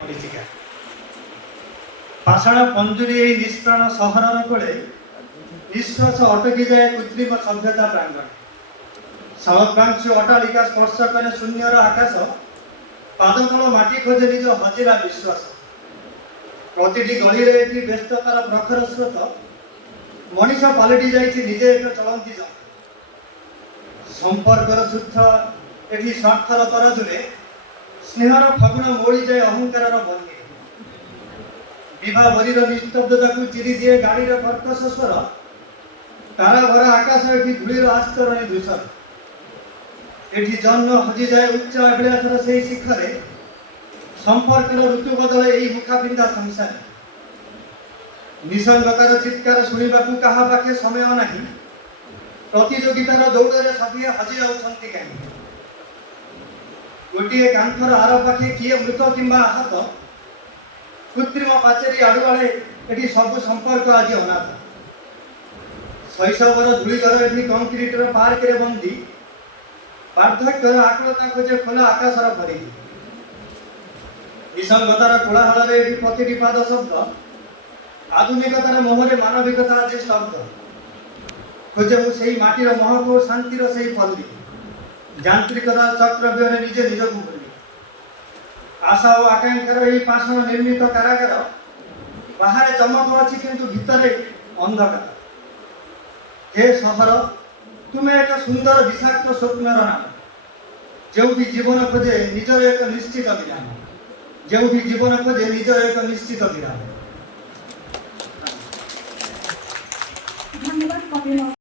মরিচিকা পাষাণ পঞ্জুরি এই নিষ্প্রাণ সহরর কোলে নিঃশ্বাস অটকি যায় কৃত্রিম সভ্যতা প্রাঙ্গণে। সমগ্রাংশু অট্টালিকা স্পর্শ করে শূন্যর আকাশ, পাদতল মাটি খোঁজে নিজ হজিরা বিশ্বাস। প্রতিটি গলিরে এটি ব্যস্ততার প্রখর স্রোত, মଣିষ পালটি যাইছে নিজে এক চলন্তি যন্ত্র। সম্পর্কর শুদ্ধ এটি স্বার্থর তরাজুরে, স্নেহর ফাগুণ মোড়ি যায় অহংকারর বন্যে। বিভাবরীর নিস্তব্ধতাকে চিরি দিয়ে গাড়ির কর্কশ স্বর, তারা ভরা আকাশ এটি ধূলির আস্তরণে ধূসর। এটি জন্ম হজি যায় উচ্চ অভিলাষর সেই শিখরে, সম্পর্কের ঋতু বদলে এই মুখাপিন্ধা সংসারে। নিসঙ্গতার চিৎকার শুଣିବାକୁ কাহা পাখে ସମୟ ନାହିଁ, ପ୍ରତିଯୋଗିତାର ଦୌଡ଼ରେ ସଭିଏ ହଜି ଯାଉଛନ୍ତି କାହିଁକି। ଗୋଟିଏ କାନ୍ଥର ଆର ପାଖେ କିଏ ମୃତ କିମ୍ବା ଆହତ, କୃତ୍ରିମ ପାଚେରୀ ଆଡ଼ୁଆଡ଼େ ଏଠି ସବୁ ସମ୍ପର୍କ ଆଜି ଅନାଥ। ଶୈଶବର ଧୂଳିଘର ଏଠି କଂକ୍ରିଟର ପାର୍କରେ ବନ୍ଦୀ, ବାର୍ଦ୍ଧକ୍ୟର ଆକୁଳତା ଖୋଜେ ଖୋଲା ଆକାଶର ପରିଧି। ନିସଙ୍ଗତାର କୋଳାହଳରେ ଏଠି ପ୍ରତିଟି ପାଦ ଶବ୍ଦ, ଆଧୁନିକତାର ମୋହରେ ମାନବିକତା ଆଜି ସ୍ତବ୍ଧ। ଖୋଜେ ମୁଁ ସେଇ ମାଟିର ମହକ ଓ ଶାନ୍ତିର ସେଇ ପଲ୍ଲୀ, ଯାନ୍ତ୍ରିକତାର ଚକ୍ରବ୍ୟୂହରେ ନିଜେ ନିଜକୁ ଭୁଲି। ଆଶା ଓ ଆକାଂକ୍ଷାର ଏହି ପାଷାଣ ନିର୍ମିତ କାରାଗାର, ବାହାରେ ଚମକ ଅଛି କିନ୍ତୁ ଭିତରେ ଅନ୍ଧକାର। ହେ ସହର, ତୁମେ ଏକ ସୁନ୍ଦର ବିଷାକ୍ତ ସ୍ୱପ୍ନର ନାମ, ଯେଉଁଠି ଜୀବନ ଖୋଜେ ନିଜର ଏକ ନିଶ୍ଚିତ ବିରାମ, ଯେଉଁଠି ଜୀବନ ଖୋଜେ ନିଜର ଏକ ନିଶ୍ଚିତ ବିରାମ। ধন্যবাদ।